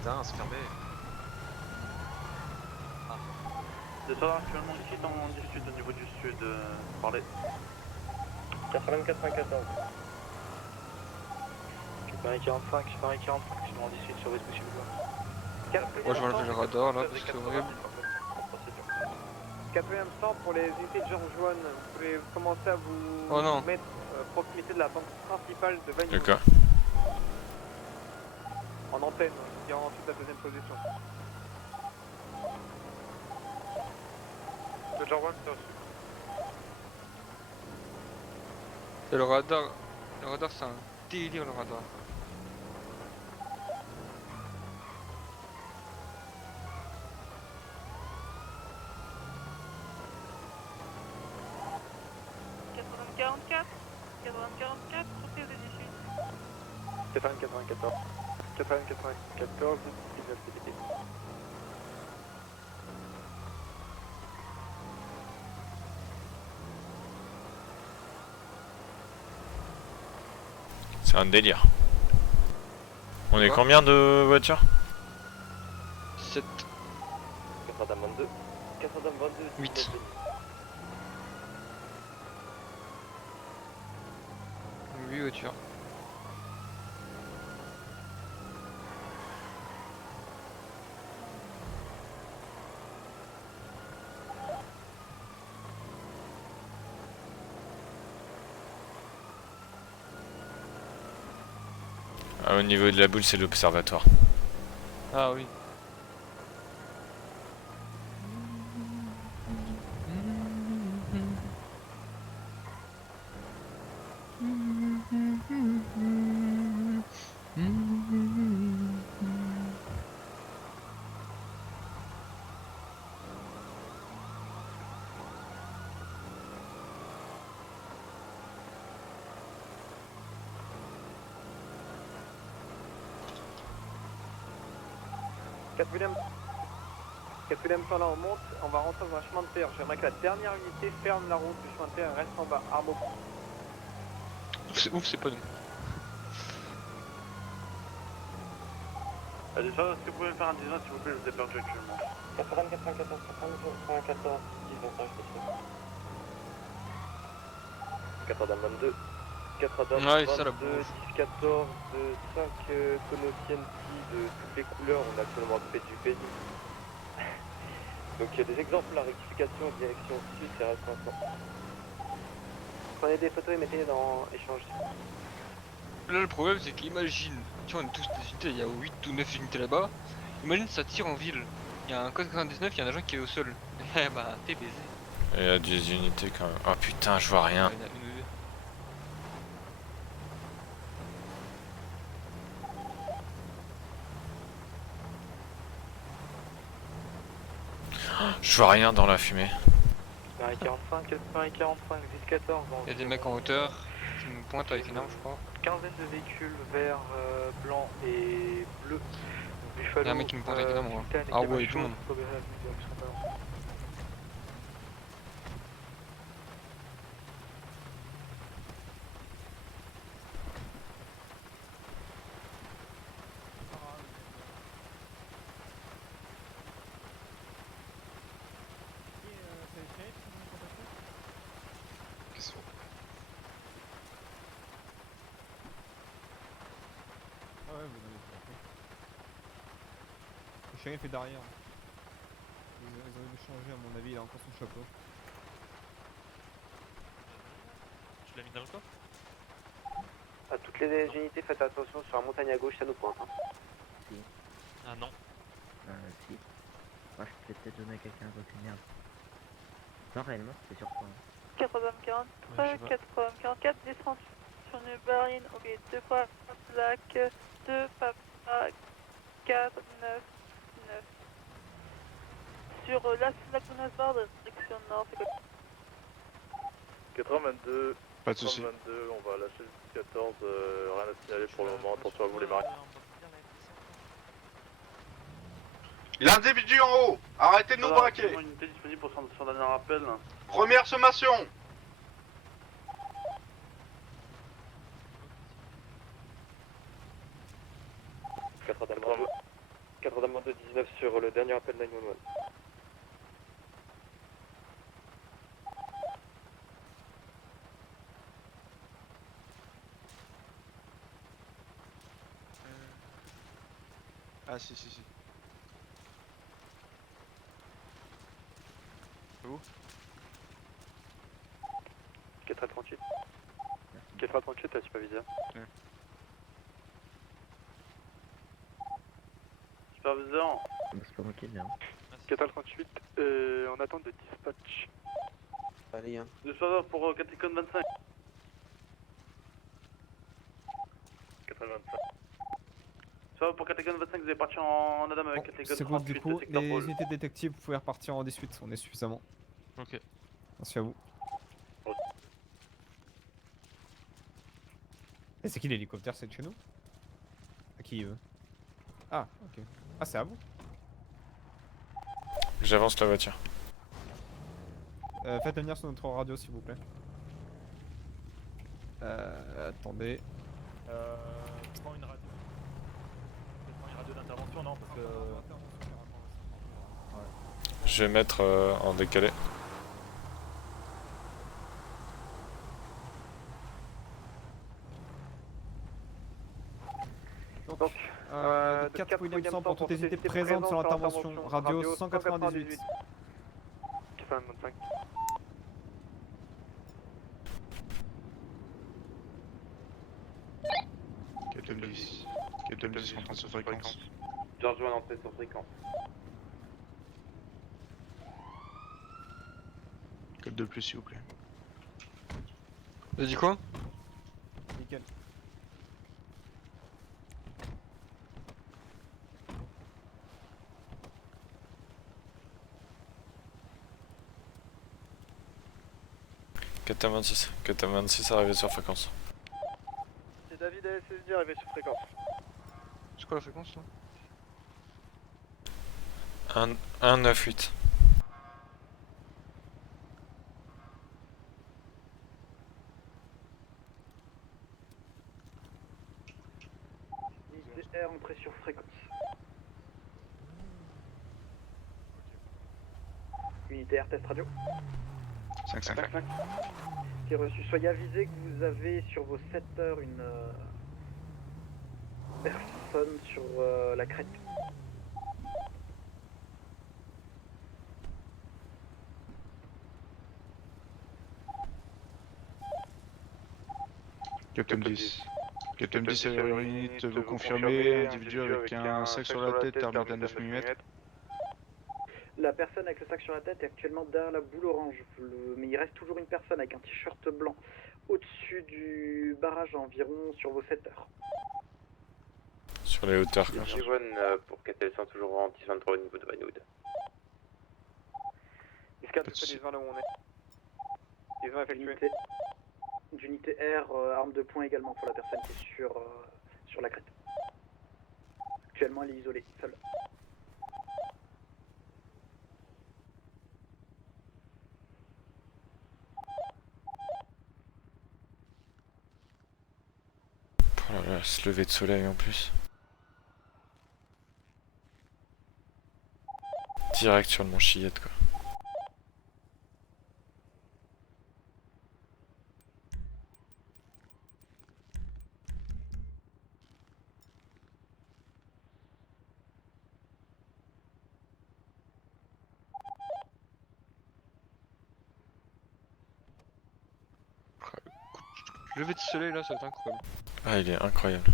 Putain, c'est fermé. De toi actuellement ici dans du sud, au niveau du sud, parlez. 80-94. Paris 45, Paris 45, je suis dans 18 sur votre possible. Moi je vais enlever le radar là parce que c'est horrible. 4ème centre pour les unités de gens jaunes, vous pouvez commencer à vous Oh non. mettre à proximité de la banque principale de Vanille. D'accord. En antenne, qui est ensuite la deuxième position. Le Jordan, c'est au-dessus. Et le radar c'est un délire le radar. Sortez de 18. 80-94. 80-94, 19 CDT. C'est un délire. On est Quoi combien de voitures? 7. 82. 82. 8. 8 voitures. Ah, au niveau de la boule, c'est l'observatoire. Ah oui. Quatrième temps là on monte, on va rentrer dans un chemin de terre. J'aimerais que la dernière unité ferme la route du chemin de terre et reste en bas, arme au point. Ouf, c'est pas nous. Allez, ça, est-ce que vous pouvez me faire un 19 s'il vous plaît, je vous ai perdu actuellement. 80, 94, 94, 19, je 82. 82, Ouais, ça, la 22, 10, 14, 5 Kono TNT de toutes les couleurs, on a actuellement fait du pays. Donc il y a des exemples, la rectification, direction sud, c'est reste instant. Prenez des photos et mettez-les dans échange. Là le problème c'est qu'imagine, tu vois on est tous des unités, il y a 8 ou 9 unités là-bas. Imagine ça tire en ville. Il y a un code 99, il y a un agent qui est au sol. Eh bah t'es baisé. Il y a des unités quand même. Oh putain, je vois rien. Il y en a une ou deux. Je vois rien dans la fumée. Paris 45, Paris 45, 10, 14. Il y a des mecs en hauteur qui nous pointent avec une arme je crois. Quinzaine de véhicules verts, blancs et bleus. Buffalo, Il y a un mec qui nous pointe avec une arme, moi. Titan et Ah ouais, Camacho, tout le monde. Robert Avenue, direction nord. Ah ouais, vous avez compris. Le shérif est derrière. Ils ont changé à mon avis, il a encore son chapeau. Tu l'as mis dans le coffre? À toutes les unités, faites attention sur la montagne à gauche, ça nous pointe. Ah non. Si. Moi je peux peut-être donner à quelqu'un d'autre une merde. Non réellement c'était sur quoi 80-43, Ouais, je sais 80-44, descente sur une barine, ok, 2 fois Black, 2 Papa, 4, 9, 9. Sur la Boulevard, direction nord, c'est quoi? 82, Pas de soucis. 82, on va lâcher le 14, rien à signaler pour le moment, attention à vous les marins. L'individu en haut, arrêtez de nous braquer. Une unité disponible pour son dernier rappel. Première sommation. 82-19 sur le dernier appel 911. Ah si. 438. 438, t'as superviseur. Superviseur, C'est pas moi qui l'ai, hein. 438, en attente de dispatch. Allez, hein. Superviseur pour Catecon 25. 425. Superviseur pour Catecon 25, vous allez partir en Adam avec Catecon C'est bon, 38 du coup, de secteur les Paul. unités de détectives, vous pouvez repartir en 18, on est suffisamment. Ok. Merci à vous. Et c'est qui l'hélicoptère? C'est de chez nous? À qui il veut? Ah, ok. Ah, c'est à vous? J'avance la voiture. Faites venir sur notre radio, s'il vous plaît. Attendez. Prends une radio. Prends une radio d'intervention, non? Parce que. Je vais mettre en décalé. Donc, 4 William 100 pour toutes les unités présentes sur l'intervention. Radio 198. 425. Captain 10. Captain 10 rentrant sur fréquence. George One entrée sur fréquence. Code de plus s'il vous plaît. T'as dit quoi? Nickel. Captain 26 arrivé sur fréquence. C'est David à SSD arrivé sur fréquence. C'est quoi la fréquence là? 198. Unité R entrée sur fréquence. Unité R test radio. 555. Qui est reçu. Soyez avisé que vous avez sur vos 7 heures une personne sur la crête. Captain 10. Captain 10 et la unité, vous confirmez, individu avec un sac sur la tête, armure à 9 mm. La personne avec le sac sur la tête est actuellement derrière la boule orange, mais il reste toujours une personne avec un t-shirt blanc au-dessus du barrage à environ sur vos 7 heures. Sur les hauteurs quoi. G1 pour KTL100 toujours en 10-23 au niveau de Vinewood. Escale de les 20 là où on est. Les 20 effectués. D'unité R, arme de poing également pour la personne qui est sur la crête. Actuellement elle est isolée, seule. Oh là là, se lever de soleil en plus. Direct sur le mont Chillette quoi. Le lever de soleil là, ça va être incroyable. Ah, il est incroyable.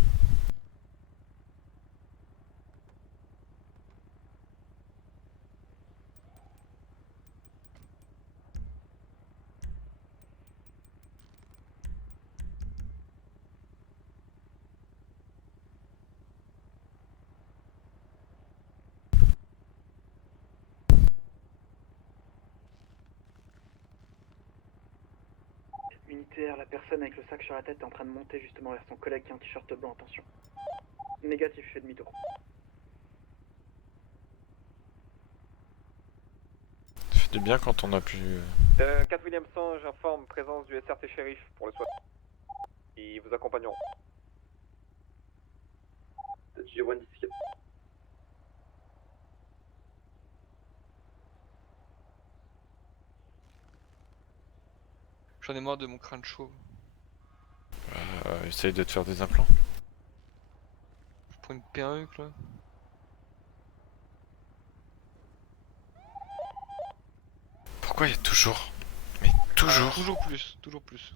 Unité R, la personne avec le sac sur la tête est en train de monter justement vers son collègue qui a un t-shirt blanc, attention. Négatif, je fais demi-tour. Ça fait du bien quand on a pu... 4 William 100, j'informe présence du SRT shérif pour le soin. Ils vous accompagneront. G1 17. J'en ai marre de mon crâne chaud. Essaye de te faire des implants. Je prends une perruque là. Pourquoi il y a toujours... Mais toujours... Toujours plus, toujours plus.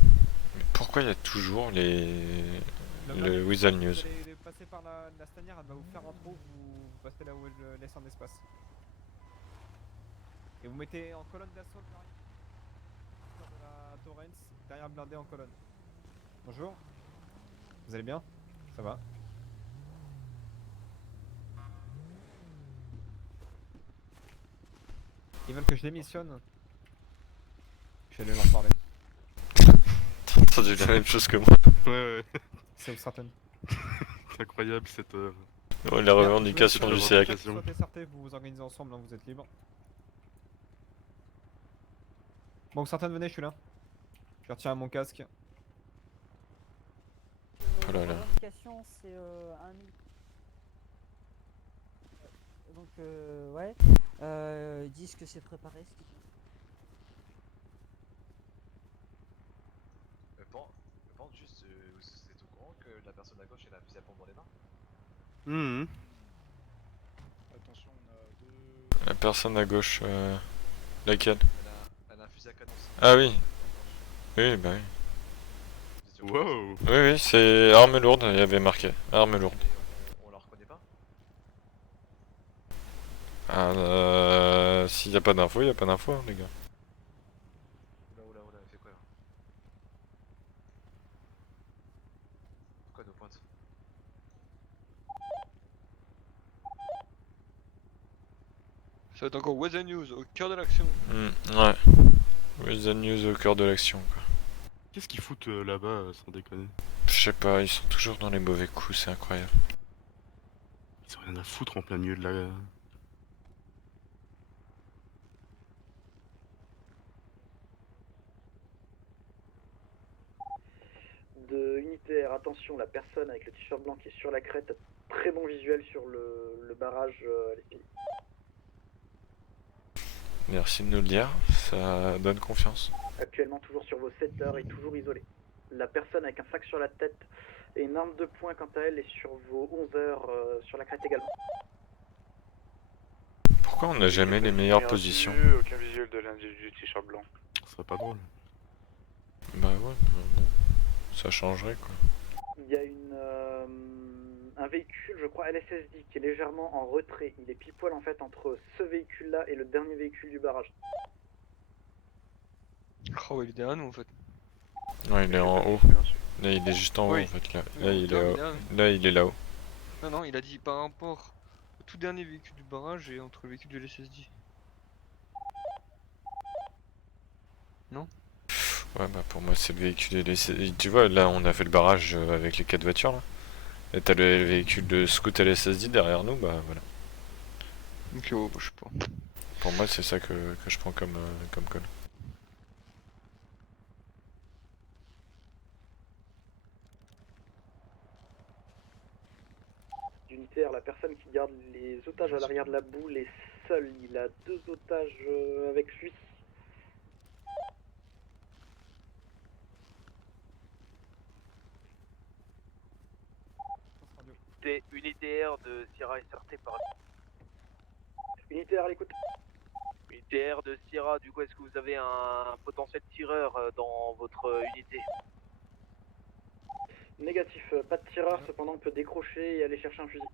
Mais pourquoi il y a toujours les... Logan, Le Weasel News. Vous allez passer par la stanière, elle va vous faire en trou, vous passez là où elle laisse en espace. Et vous mettez en colonne d'assaut derrière de la Torrens, derrière blindé en colonne. Bonjour. Vous allez bien? Ça va? Ils veulent que je démissionne. Je vais aller leur parler. T'as entendu la même chose que moi. Ouais, C'est au Stratton. c'est incroyable cette... Ouais, la revendication du CAC. Soit SRT, vous vous organisez ensemble, hein, vous êtes libre. Bon, Stratton, venez, je suis là. Je vais retirer mon casque. Oh là là. Revendication, c'est un... Donc, ouais. Ils disent que c'est préparé. Je pense juste, vous êtes au courant que la personne à gauche elle a un fusil à pompe dans les mains? Attention, on a deux... La personne à gauche, laquelle? Elle a un fusil à canon. Ah oui. Oui, bah oui. Wow. Oui, oui, c'est arme lourde, il y avait marqué. Arme lourde. On la reconnaît pas? Ah, s'il y a pas d'infos, il y a pas d'infos, hein, les gars. Oula, elle fait quoi là? Pourquoi elle nous pointe? Ça va être encore Weather News au cœur de l'action. Ouais. Weasel News au cœur de l'action, quoi. Qu'est-ce qu'ils foutent là-bas, sans déconner? Je sais pas, ils sont toujours dans les mauvais coups, c'est incroyable. Ils ont rien à foutre en plein milieu de la... De unitaire, attention, la personne avec le t-shirt blanc qui est sur la crête a très bon visuel sur le barrage à l'esprit. Merci de nous le dire, ça donne confiance. Actuellement toujours sur vos 7 heures et toujours isolé. La personne avec un sac sur la tête et une arme de poing quant à elle est sur vos 11 heures sur la crête également. Pourquoi on n'a jamais les meilleures positions? Aucun visuel de l'individu t-shirt blanc. Ce serait pas drôle. Bah ouais, bon, ça changerait quoi. Il y a un véhicule, je crois LSSD, qui est légèrement en retrait. Il est pile poil en fait entre ce véhicule-là et le dernier véhicule du barrage. Oh, il est derrière nous en fait. Non, il est en haut. Là, il est juste en haut Oui. en fait. Là, Oui, il non, est derrière nous. là, il est là-haut. Non, non, il a dit par rapport au tout dernier véhicule du barrage et entre le véhicule de l'SSD. Ouais, bah pour moi, c'est le véhicule. Tu vois, là, on a fait le barrage avec les 4 voitures là. Et t'as le véhicule de scout LSSD derrière nous, bah voilà. Ok, oh, bah, je sais pas. Pour moi, c'est ça que je prends comme call. Unitaire, la personne qui garde les otages à l'arrière de la boule est seul. Il a 2 otages avec lui. Unitaire de Sierra SRT par... Unitaire à l'écoute. Unitaire de Sierra, du coup est-ce que vous avez un potentiel tireur dans votre unité? Négatif, pas de tireur, cependant on peut décrocher et aller chercher un fusil.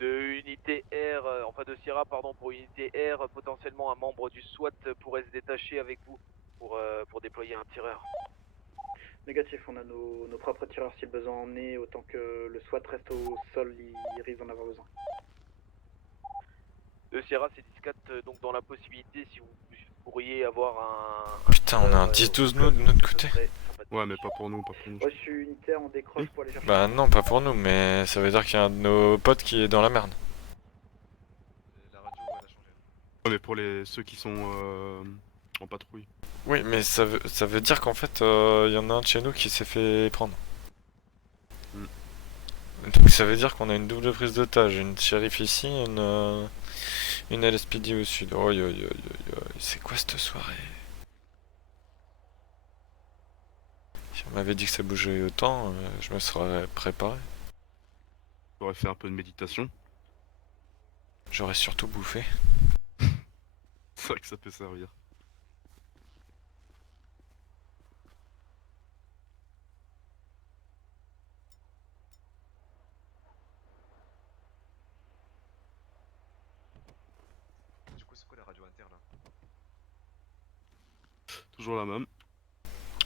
De unité R, enfin de Sierra pardon, pour unité R, potentiellement un membre du SWAT pourrait se détacher avec vous pour déployer un tireur. Négatif, on a nos propres tireurs si le besoin en est, autant que le SWAT reste au sol, il risque d'en avoir besoin. De Sierra c'est 10-4, donc dans la possibilité si vous pourriez avoir un... Putain, on a un 10-12 nous de notre côté. Ouais, mais pas pour nous, pas pour nous. Reçu unitaire, on décroche pour aller chercher. Bah non, pas pour nous, mais ça veut dire qu'il y a un de nos potes qui est dans la merde. La radio elle a changé. Ouais, mais pour ceux qui sont en patrouille. Oui, mais ça veut dire qu'en fait, il y en a un de chez nous qui s'est fait prendre. Donc ça veut dire qu'on a une double prise d'otage, une shérif ici, une LSPD au sud. Oh yo yo yo yo, c'est quoi cette soirée? Si on m'avait dit que ça bougeait autant, je me serais préparé. J'aurais fait un peu de méditation. J'aurais surtout bouffé. C'est vrai que ça peut servir. Du coup, c'est quoi la radio inter là? Toujours la même.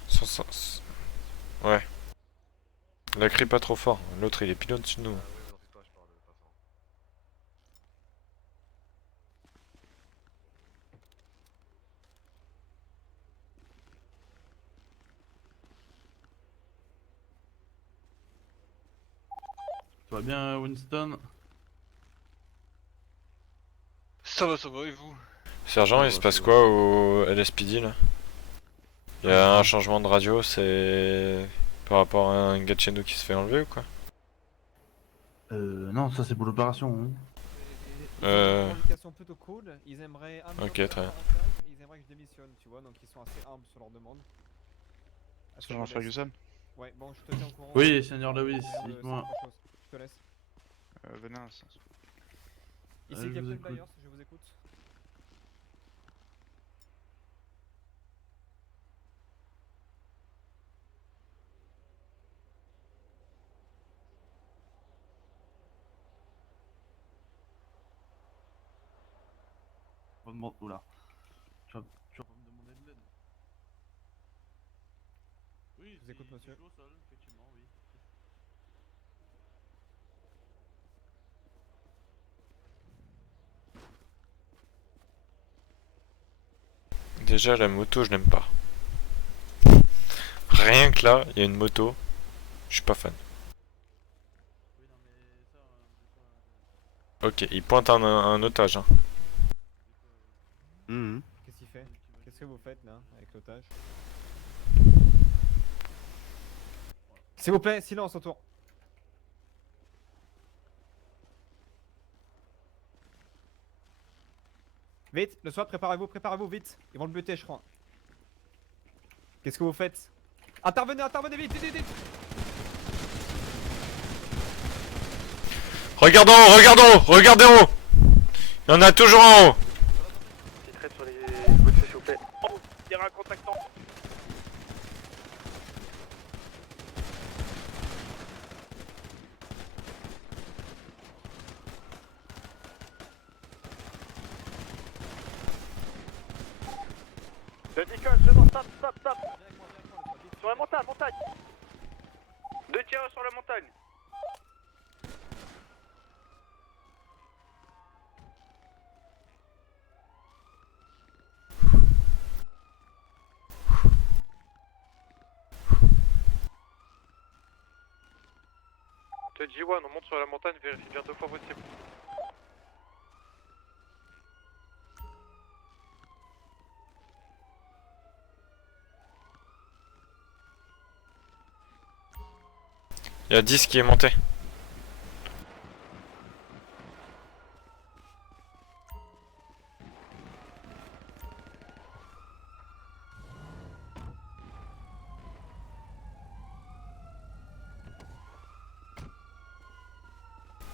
Sans sens. Ouais. La crie pas trop fort, l'autre il est pile au-dessus de nous. Ça va bien, Winston? Ça va, et vous? Sergent, il se passe quoi au LSPD là? Il y a un changement de radio, c'est par rapport à un gars de chez nous qui se fait enlever ou quoi? Non, ça c'est pour l'opération. Hein. Ils ont une revendication plutôt cool, ils aimeraient un Ok, très bien. Ils aimeraient que je démissionne, tu vois, donc ils sont assez humbles sur leur demande. Sergent Ferguson? Ouais, bon, je te tiens au courant. Oui, Seigneur Lewis, dites-moi. Je te laisse. Venin. Ici je vous Captain écoute. Byers, je vous écoute. Oula. Tu vas me demander de l'aide. Oui, Je vous écoute, monsieur. au sol, effectivement, oui. Déjà la moto je l'aime pas. Rien que là, il y a une moto, je suis pas fan. Ok, il pointe un otage. Hein. Qu'est-ce qu'il fait? Qu'est-ce que vous faites là, avec l'otage? S'il vous plaît, silence autour. Vite, le SWAT, préparez-vous, vite. Ils vont le buter, je crois. Qu'est-ce que vous faites? Intervenez, vite, vite. Regardez en haut. Il y en a toujours en haut. Titrette sur les bouts s'il vous plaît. Il y aura un contactant. Le Deacon, c'est bon, stop. Sur la montagne. 2 tirs sur la montagne. Te G1, on monte sur la montagne, vérifie bien 2 fois possible. Il y a 10 qui est monté.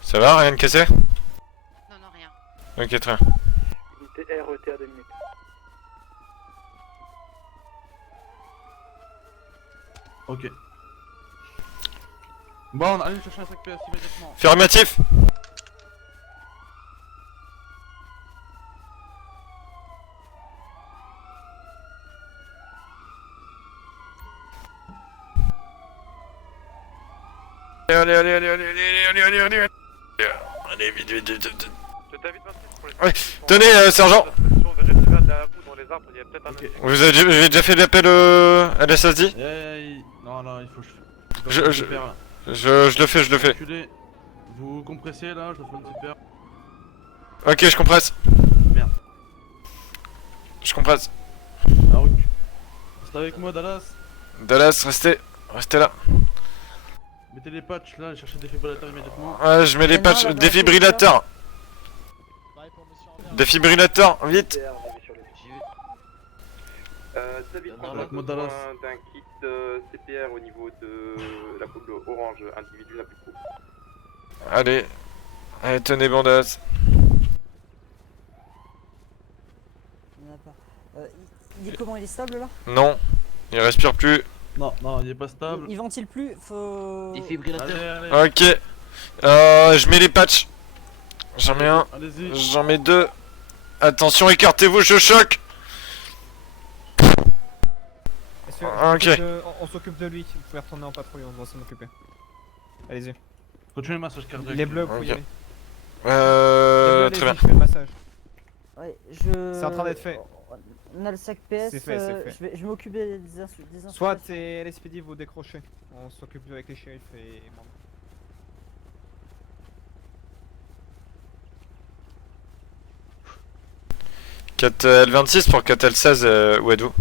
Ça va, rien de cassé? Non, rien. Ok, très bien. Unité RET à 2 minutes. Ok. Bon, allez chercher un sac PS immédiatement. Affirmatif. Allez, vite. Je t'invite 26 pour les... Ouais, tenez, sergent. Vous avez déjà fait l'appel à l'SSD? Non, il faut que je le fais. Vous compressez là, je fais un petit peu. Ok, je compresse. Merde. Je compresse. Ah, ok. Reste avec moi, Dallas. Dallas, restez là. Mettez les patchs là, cherchez des défibrillateurs immédiatement. Ouais, je mets les patchs. Défibrillateur. Défibrillateur, vite. David, Non, prends la besoin Modalas. d'un kit CPR au niveau de la couleur orange, individu n'a plus de coup. Allez. Allez, tenez bandas. Il n'y en a pas. Il est comment? Il est stable là? Non. Il respire plus. Non, non, il est pas stable. Il ventile plus, faut... Défibrillateur. Allez, allez. Ok. Je mets les patchs. J'en mets un. Allez-y. J'en mets deux. Attention, écartez-vous, je choque. Est-ce que Ok. on s'occupe de lui, vous pouvez retourner en patrouille, on va s'en occuper. Allez-y. Continuez le massage cardiaque. Les bleus, vous pouvez y Ok. aller. Très bien. Je fais le massage. Ouais, C'est en train d'être fait. On a le sac PS, C'est fait, c'est fait. je m'occupe des Soit c'est LSPD, vous décrochez. On s'occupe avec les shérifs et moi. L26 pour 4L16, où êtes-vous?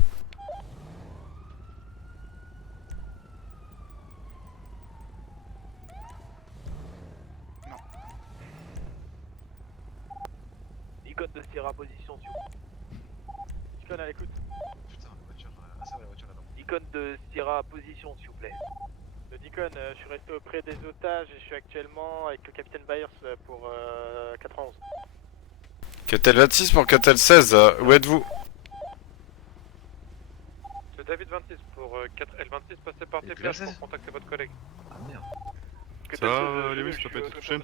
Icône de Sierra, position s'il vous plaît. Icône à l'écoute. Putain, la voiture, ah ça va, la voiture là-bas. Icône de Sierra, position s'il vous plaît. Le Deacon, je suis resté auprès des otages et je suis actuellement avec le capitaine Byers pour 91. 4L26 pour 4L16, où êtes-vous? C'est David 26 pour 4L26, passez par TPH pour contacter votre collègue. Ah merde. Ça va, Lewis, tu peux pas être touché.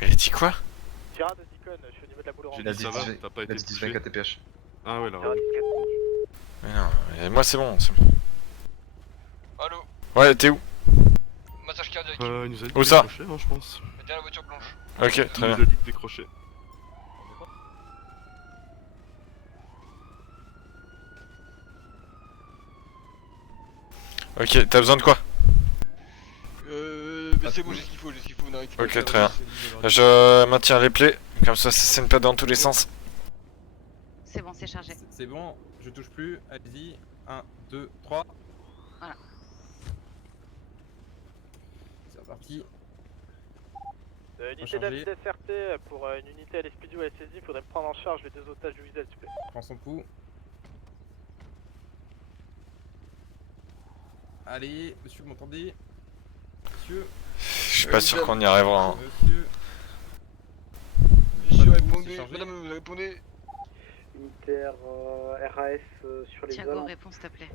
Il a dit quoi? Sierra de Deacon, je suis au niveau de la boule orange. J'ai dit ça va, t'as pas été touché. TPH. Ah ouais, là. Mais non, moi c'est bon, c'est bon. Allô? Ouais, t'es où? Massage cardiaque. Il nous a dit Où de ça? décrocher, hein, je pense. Derrière la voiture blanche. Ok, Il très nous bien. a dit de décrocher. Ok, t'as besoin de quoi? Mais c'est bon, j'ai ce qu'il faut, on a récupéré. Ok, très bien. Je maintiens les plaies, comme ça saigne pas dans tous les sens. C'est bon, c'est chargé. C'est bon, je touche plus, allez-y. 1, 2, 3. Voilà. C'est reparti. Unité d'SRT pour une unité LSPD ou LSSD, il faudrait me prendre en charge les deux otages du Wiesel s'il vous plaît. Prends son pouls. Allez, monsieur, vous m'entendez? Monsieur. Je suis pas sûr qu'on y arrivera. Hein. Monsieur. J'ai Pas de répondu, pouls, c'est chargé. madame, vous répondez. Unitaire RAF sur les Tiago, allants. réponds s'il te plaît.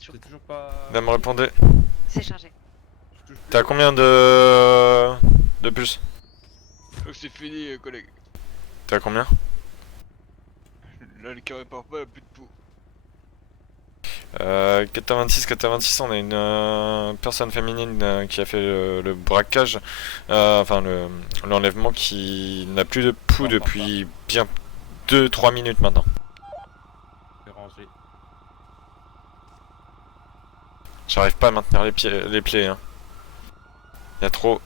J'ai toujours pas. Là, me répondez. C'est chargé. T'as combien de plus? Je crois que c'est fini, collègue. T'as combien? Là, le cœur répare pas, il a plus de peau. 426, on a une personne féminine qui a fait le braquage, enfin l'enlèvement qui n'a plus de pouls depuis bien 2-3 minutes maintenant. C'est rangé. J'arrive pas à maintenir les plaies. Hein. Y'a trop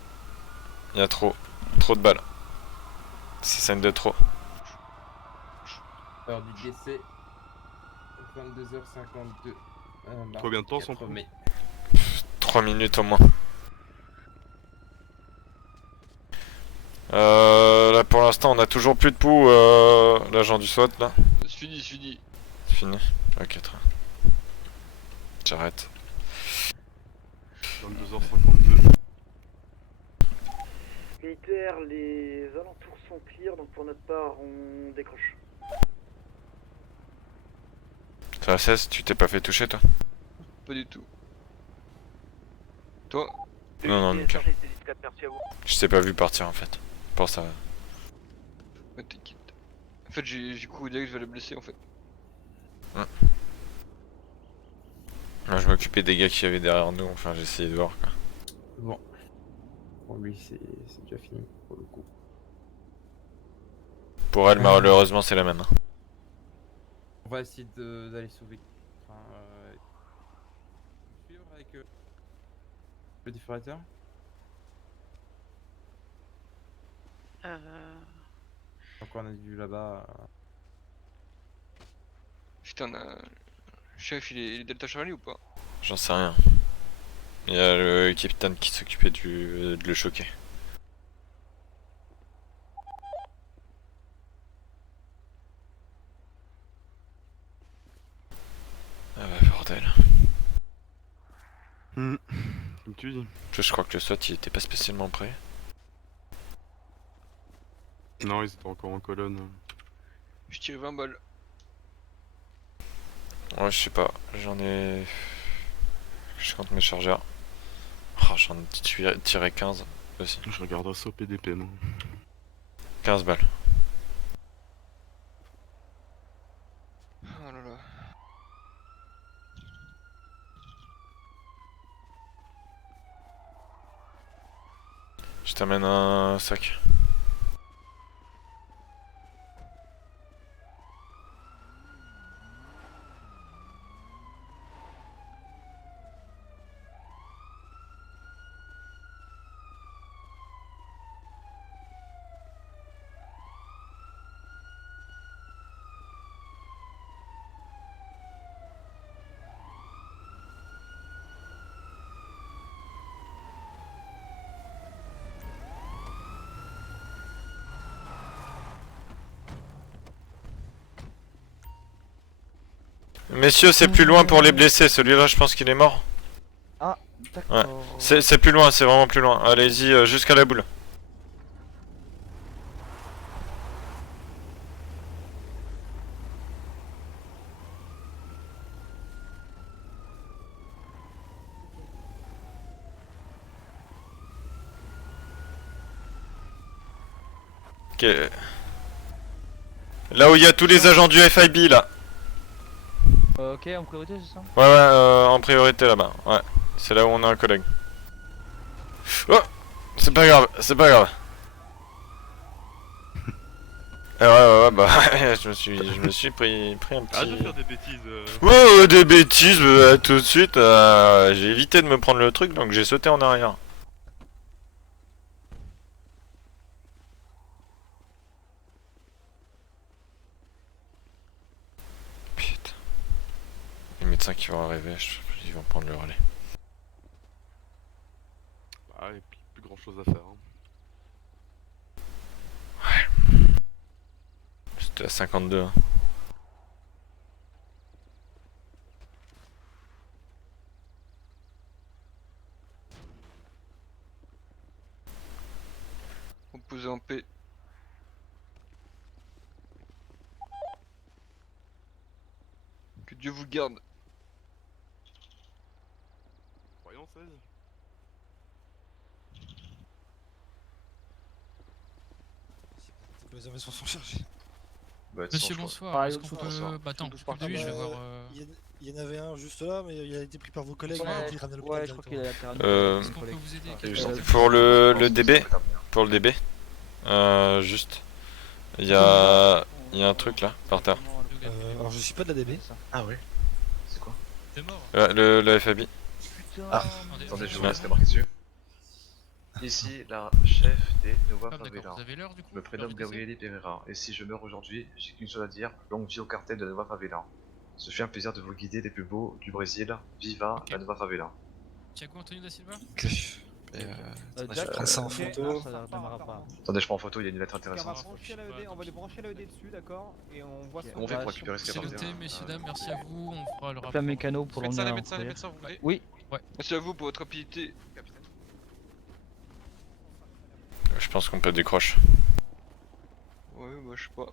de balles. Ça saigne de trop. Heure du décès. 22h52. Combien de temps sont 4 mai. 3 minutes au moins. Là pour l'instant on a toujours plus de pouls, l'agent du SWAT là. C'est fini, c'est fini. C'est fini. Ok, très bien. J'arrête. 22h52. Militaire, les alentours sont clear, donc pour notre part on décroche. Ça va 16, tu t'es pas fait toucher toi? Pas du tout. Toi? Non, nickel. Merci à vous. Je t'ai pas vu partir en fait. Pour ça. Ouais, t'inquiète. En fait, j'ai couru direct, je vais le blesser en fait. Moi je m'occupais des gars qui avaient derrière nous, enfin j'essayais de voir quoi. Bon. Pour lui, c'est déjà fini pour le coup. Pour elle, malheureusement c'est la même. Hein. On va essayer d'aller sauver. Enfin, suivre avec le défibrillateur. Encore un individu là-bas. Putain, Chef, il est Delta Charlie ou pas? J'en sais rien. Il y a le capitaine qui s'occupait de le choquer. Ah bah bordel. Comme tu dis. Je crois que le SWAT il était pas spécialement prêt. Non, ils étaient encore en colonne. Je tire 20 balles. Ouais, je sais pas. J'en ai... Je compte mes chargeurs. Oh, j'en ai tiré 15 aussi. Je regarde ça au PDP, moi. 15 balles. Oh là là. Je t'amène un sac. Messieurs, c'est plus loin pour les blessés. Celui-là, je pense qu'il est mort. Ah, d'accord. Ouais. C'est plus loin, c'est vraiment plus loin. Allez-y jusqu'à la boule. Ok. Là où il y a tous les agents du FIB là. Ok, en priorité c'est ça? Ouais, en priorité là-bas. Ouais. C'est là où on a un collègue. Oh, c'est pas grave, c'est pas grave. Ouais, bah je me suis pris un petit... Arrête de faire des bêtises. Ouais, des bêtises, tout de suite. J'ai évité de me prendre le truc, donc j'ai sauté en arrière. Putain. Les médecins qui vont arriver, ils vont prendre le relais. Ah, il n'y a plus grand chose à faire. Hein. C'était à 52. Hein. Reposez en paix. Que Dieu vous garde. Voyons, 16. Les invasions sont chargées. Monsieur, bonsoir. Est-ce qu'on peut... Bah attends, je de lui, je vais voir... Il y en avait un juste là, mais il a été pris par vos collègues. Ouais, il ramène le je crois qu'il a Est-ce qu'on peut vous aider? Pour le DB, juste, il y a un truc là, par terre. Alors je suis pas de la DB. Ah ouais. C'est quoi? T'es mort? Le FAB. Ah, attendez, je vous laisse marquer dessus. Ici, la chef des Nova Favela. Je me prénomme Gabriele Pereira, et si je meurs aujourd'hui, j'ai qu'une chose à dire, longue vie au cartel de Nova Favela. Ce fut un plaisir de vous guider les plus beaux du Brésil. Viva la Nova Favela. Thiago Antonio da Silva? Je prends ça en photo. Attendez, je prends en photo, il y a une lettre intéressante. On va les brancher l'AED dessus, d'accord? Et on voit ce On fait pour récupérer ce qu'il y a par C'est terre. noté, messieurs, dames, merci à vous, on fera le rapport. Fais un mécano pour l'emmener. Les médecins, vous voulez? Oui. Ouais. Merci à vous pour votre rapidité. Je pense qu'on peut décrocher. Ouais, bah je sais pas.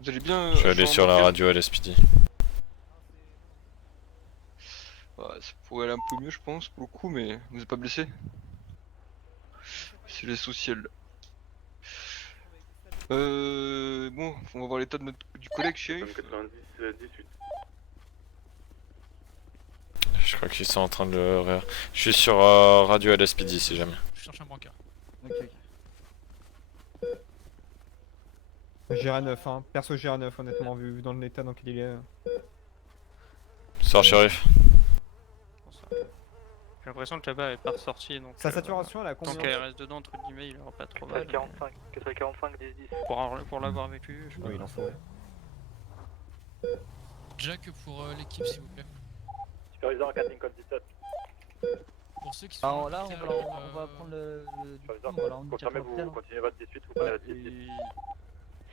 Vous allez bien? Je vais aller sur la radio à l'SPD. Ouais, ça pourrait aller un peu mieux, je pense, pour le coup, mais vous êtes pas blessé? C'est les sociales. Bon, on va voir l'état de du collègue, shérif. 90-18. Je crois qu'ils sont en train de le... Je suis sur radio à l'SPD si jamais. Je cherche un brancard. Ok. GR9, hein. Perso GR9, honnêtement, vu dans l'état dans lequel il est. Sors, shérif. J'ai l'impression que là-bas elle est pas ressortie donc. Sa saturation elle a combien? Donc elle reste dedans entre guillemets, il aura pas trop mal. 45, 45, 10, 10. Pour l'avoir vécu, je Oui, il en faut. Jack pour l'équipe, s'il vous plaît. Superviseur à 4 Lincoln 17. Pour ceux qui sont. Alors là, on va prendre le. Du coup, voilà, on Confirmez, vous continuez votre 18, vous prenez votre 18.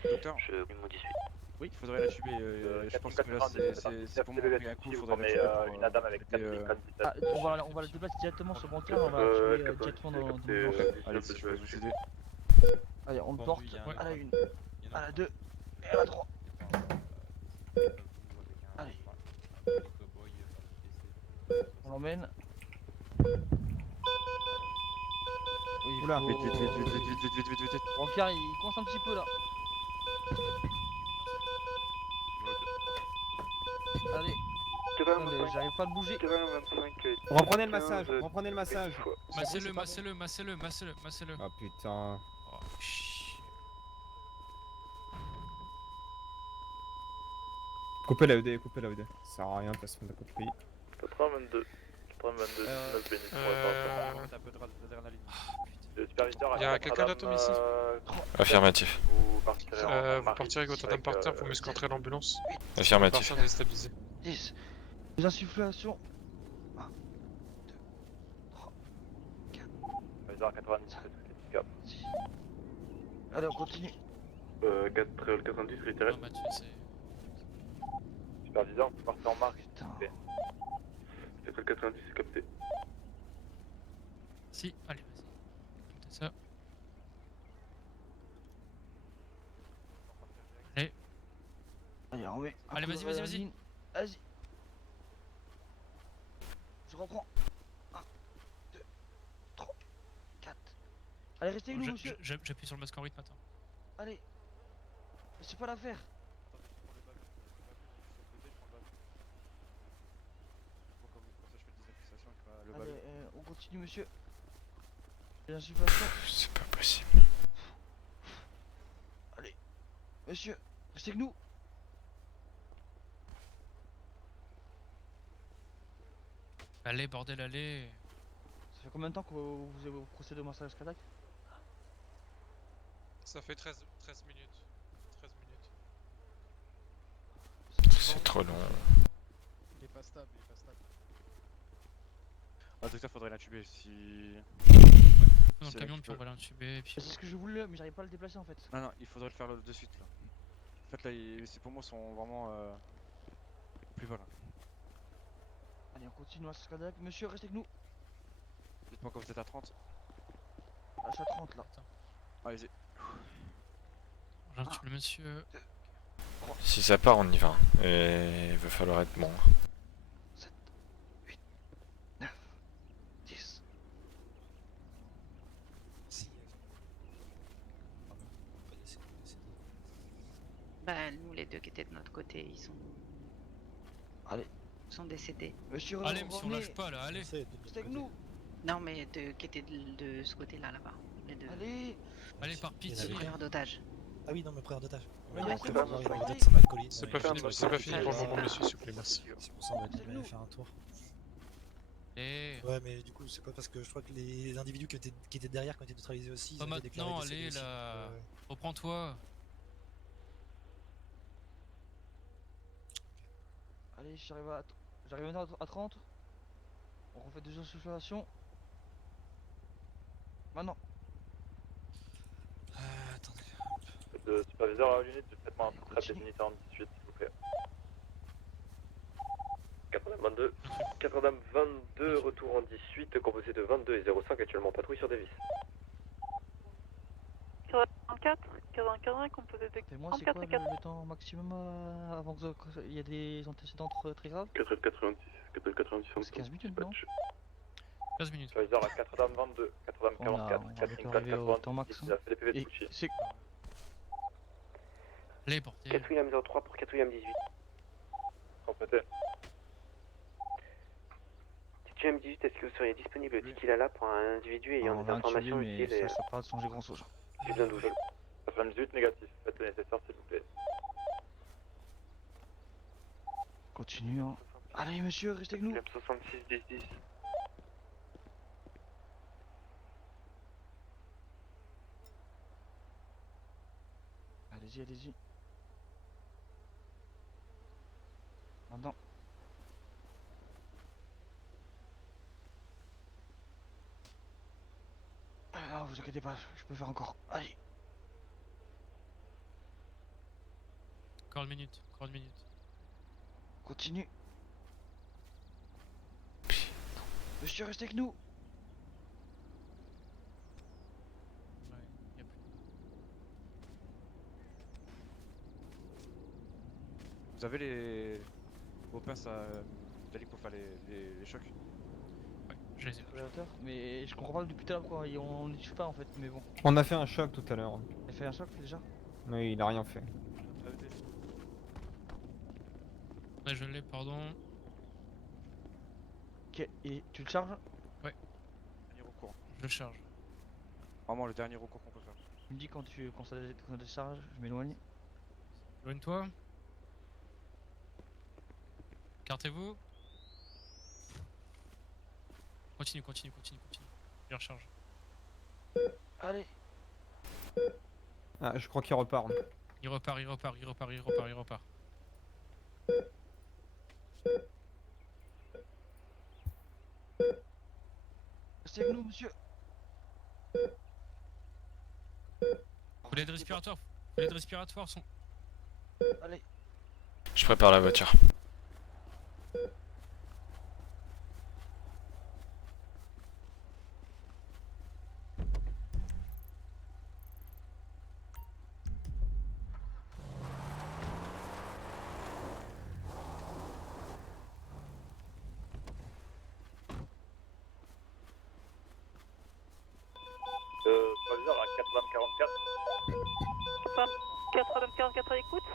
Docteur, Je mon 18. oui, il faudrait la tuber. Je pense que là, c'est pour m'ouvrir un coup, il faudrait la tuber. Une Adam avec 4 Lincoln 17. Ah, on va le déplacer directement sur Brancard, on va tuer directement dans le Allez, si je peux vous aider. Allez, on le porte à la 1, à la 2 et à la 3. Allez. On l'emmène. Oui, Oula. Vite, vite, vite, vite, vite, vite, vite, vite, vite. Brancard, il coince un petit peu là. Allez. Attendez, j'arrive pas à le bouger. Reprenez le massage, reprenez le massage. Massez-le, massez-le, massez-le, massez-le, massez-le. Ah putain. Oh, chier. Coupez la ED, coupez la ED. Ça sert à rien de toute façon, on a compris. 80-22. 80-22, 19 bénis pour Un peu d'adrénaline. le superviseur. Il y a quelqu'un d'autre ici Affirmatif. Vous partirez Vous partirez avec votre dame par terre, vous m'escorterez l'ambulance. Affirmatif. Personne déstabilisé. 10. Les insufflations. Superviseur à 97, cap. Allez, on continue. 90, réitéré. Non, Mathieu, c'est. Superviseur, vous partez en marche. 90, c'est capté. Si, allez, vas-y. Comme ça. Allez. Allez, on met. Allez, vas-y, vas-y, vas-y. Vas-y. Je reprends. 1, 2, 3, 4. Allez, restez avec nous, monsieur. J'appuie sur le masque en rythme, attends. Allez. C'est pas l'affaire. Allez, on continue, monsieur. Les insufflations. C'est pas possible. Allez. Monsieur, restez avec nous. Allez, bordel, allez. Ça fait combien de temps que vous procédez au massage cardiaque? Ça fait 13 minutes. 13 minutes. C'est trop long. Il est pas stable, il est pas stable. Ah, docteur, faudrait l'intuber si. Dans le camion, puis on va l'intuber. Et puis. C'est ce que je voulais, mais j'arrive pas à le déplacer en fait. Non, non, il faudrait le faire de suite là. En fait, là, ces poumons sont vraiment. Plus voilà. Allez, on continue le massage cardiaque. Monsieur, restez avec nous. Dites-moi quand vous êtes à 30. Ah, je suis à 30 là. Allez-y. J'intube le monsieur. Si ça part, on y va. Et il va falloir être bon. 7, 8, 9, 10. Bah, nous, les deux qui étaient de notre côté, ils sont. Allez. Sont décédés. Monsieur, Allez, monsieur, on lâche pas là, allez. Restez avec nous. Non, mais qui étaient de ce côté-là, là-bas. Les deux. Allez. Allez, par pitié. Preneurs d'otages. Ah oui, non, mais preneur d'otage. Ouais, Ouais, c'est ça bon, va, c'est bon. peut-être ça m'a collé. C'est pas fini pour le moment, monsieur, s'il vous plaît, merci. C'est pour ça on va aller faire un tour. Et. Ouais, mais du coup, c'est pas parce que je crois que les individus qui étaient derrière, qui ont été neutralisés aussi. Pas ils ont été déclarés maintenant, décédés allez aussi. là. Ouais. Reprends-toi. Allez, j'arrive maintenant à 30. On refait 2 insufflations. Maintenant. Attendez. Le superviseur à l'unité, faites-moi un trap des unités en 18, s'il vous plaît. 422. 422, retour en 18, composé de 22 et 05, actuellement patrouille sur Davis. 44, 45, composé de Et moi, c'est 44 quoi et 4. le temps maximum avant qu'il y ait des antécédents très graves? 4h90, 4h90, C'est 15 minutes, non? 15 minutes. Superviseur à 4h22, 4h44, 4h90, il a fait des PV de Gucci. C'est. Allez, bordel. 4 William 03 pour 4 William 18. Transmettez. William 18, est-ce que vous seriez disponible dès qu'il est là pour un individu ayant des informations utiles et... Ça va pas changer grand chose. J'ai besoin de vous. 98 négatif, faites le nécessaire s'il vous plaît. Continue, hein. Allez, monsieur, restez avec nous. 66, 10, 10. Allez-y, allez-y. Pardon. Non, vous inquiétez pas, je peux faire encore. Allez. Encore une minute, encore une minute. Continue. Monsieur, restez avec nous. Vous avez vos pinces métalliques pour faire les chocs? Ouais, je les ai. Mais je comprends pas depuis tout à l'heure quoi, on n'y touche pas en fait, mais bon. On a fait un choc tout à l'heure. Il a fait un choc déjà? Mais il a rien fait. Ouais, je l'ai, pardon. Ok, et tu le charges? Ouais. Dernier recours. Je le charge. Vraiment le dernier recours qu'on peut faire. Tu me dis quand ça décharge, je m'éloigne. Éloigne-toi. Écartez-vous. Continue. Je recharge. Allez. Ah, je crois qu'il repart. Il repart. Restez avec nous, monsieur. Faut l'aide respiratoire sont. Allez. Je prépare la voiture. Superviseur à 420-44. 444 à l'écoute.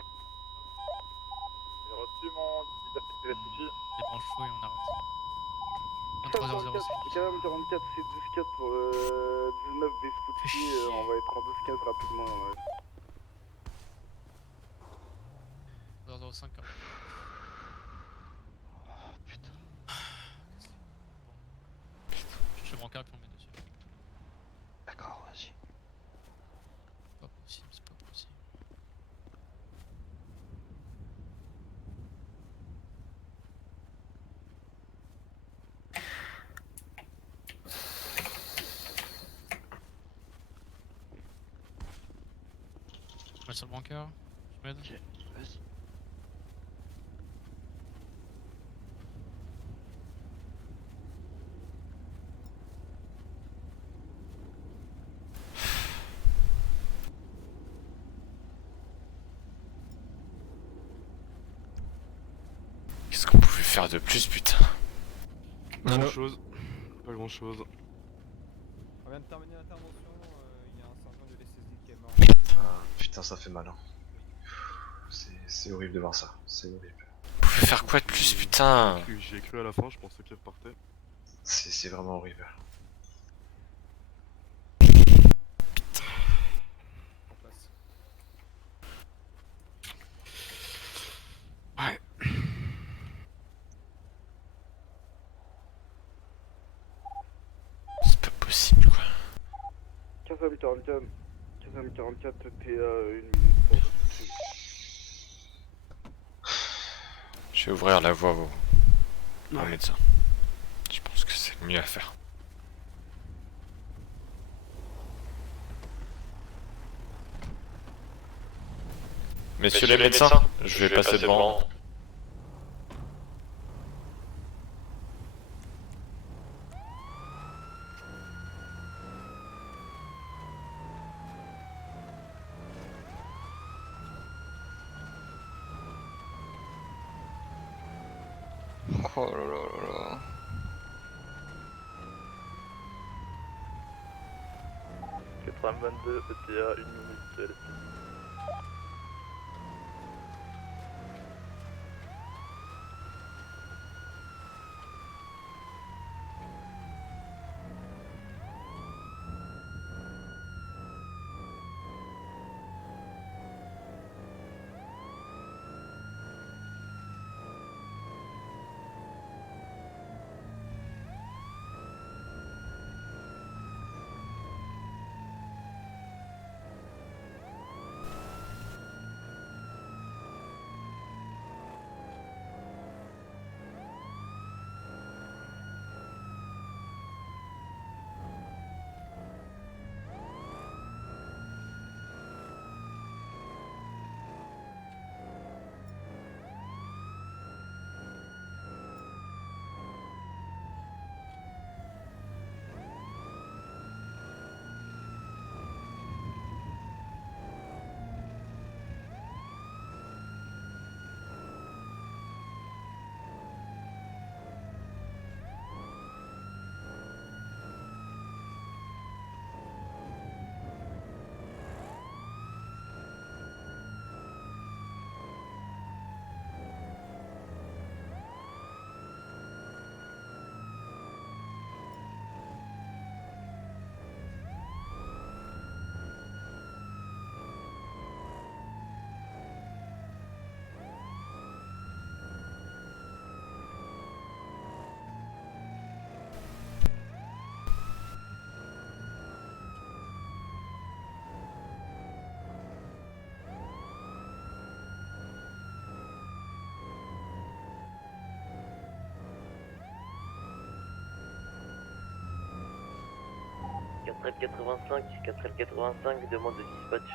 J'ai reçu mon 19 Vespucci. Les branches faux et on arrête. 44, c'est 12-4 pour le 19 Vespucci, on va être en 12-15 rapidement. 005. Putain. Je brancard et puis on met dessus. D'accord, vas-y. C'est pas possible. Je mets sur le brancard. Je m'aide. Ok, vas-y. Qu'est-ce qu'on pouvait faire de plus, putain? Pas grand chose. Pas grand chose. On vient de terminer l'intervention, il y a un sergent de l'SSD qui est mort. Ah, putain, ça fait mal. Hein. C'est horrible de voir ça. C'est horrible. On pouvait faire quoi de plus, putain? J'ai cru à la fin, je pensais qu'il repartait. C'est vraiment horrible. Ouais. C'est pas possible, quoi. 15h44, t'es à 1 minute pour Je vais ouvrir la voie au médecin. Je pense que c'est le mieux à faire. Messieurs les médecins, je vais passer devant. Oh là là là là. Quatrième 22, c'était à 1 minute. 4L85, 4L85, demande de dispatch.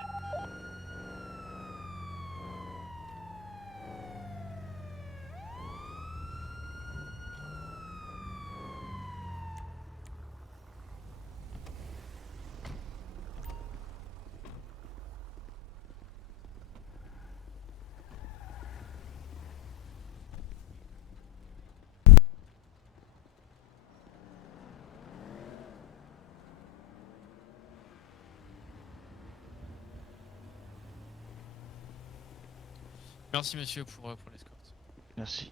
Merci monsieur pour l'escorte. Merci.